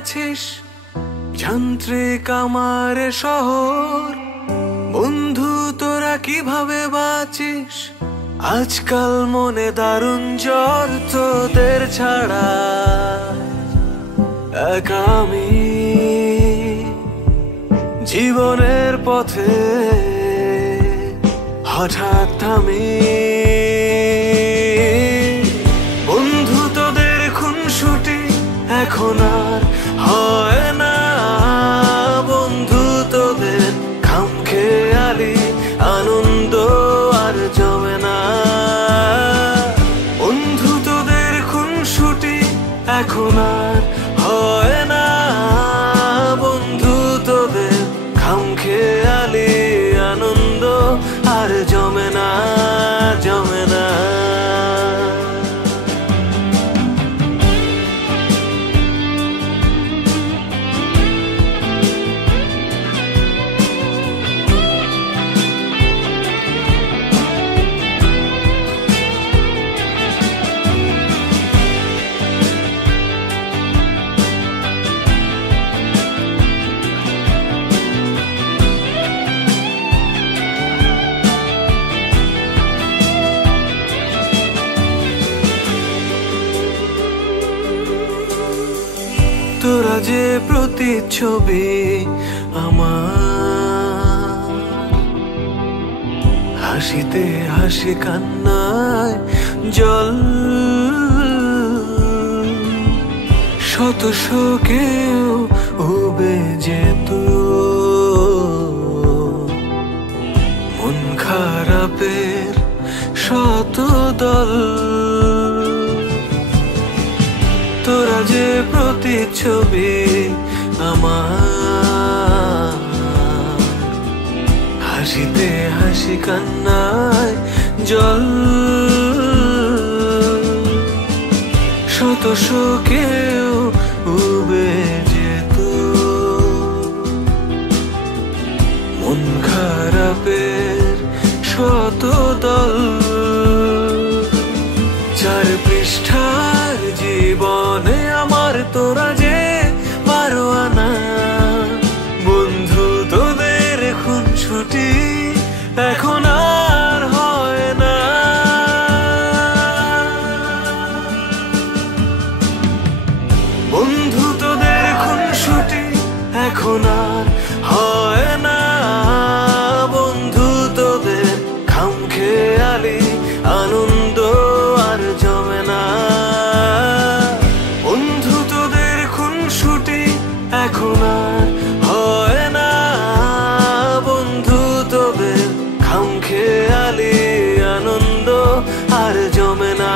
আছিস যান্ত্রিক আমার শহর। বন্ধু তোরা কিভাবে বাঁচিস? আজকাল মনে দারুণ জ্বর, তোদের ছাড়া একা আমি জীবনের পথে হঠাৎ আমি। বন্ধু তোদের খুনসুটি এখন আর হয় না, বন্ধু তোদের খামখেয়ালি আনন্দ আর জমে না। বন্ধু তোদের খুনসুটি এখন আর হয় না, বন্ধু তোদের খামখেয়ালি আনন্দ আর জমে না, জমে না। তোরা যে প্রতিচ্ছবি আমার, হাসিতে হাসি কান্নায় জল, শত শোকেও উবে যেত মন খারাপের শত দল। তোরা যে প্রতিচ্ছবি আমার, হাসিতে হাসি কান্নায় জল, শত শোকেও উবে যেত মন খারাপের শত দল। চার পৃষ্ঠার জীবনে আমার তোরা যে পারো আনা, বন্ধু তোদের খুনসুটি এখন আর হয় না। বন্ধু তোদের খুনসুটি এখন আর হয় না, বন্ধু তোদের খামখেয়ালি আনন্দ আর জমে না। বন্ধু তোদের খুনসুটি এখন আর হয় না, বন্ধু তোদের খামখেয়ালি আনন্দ আর জমে না।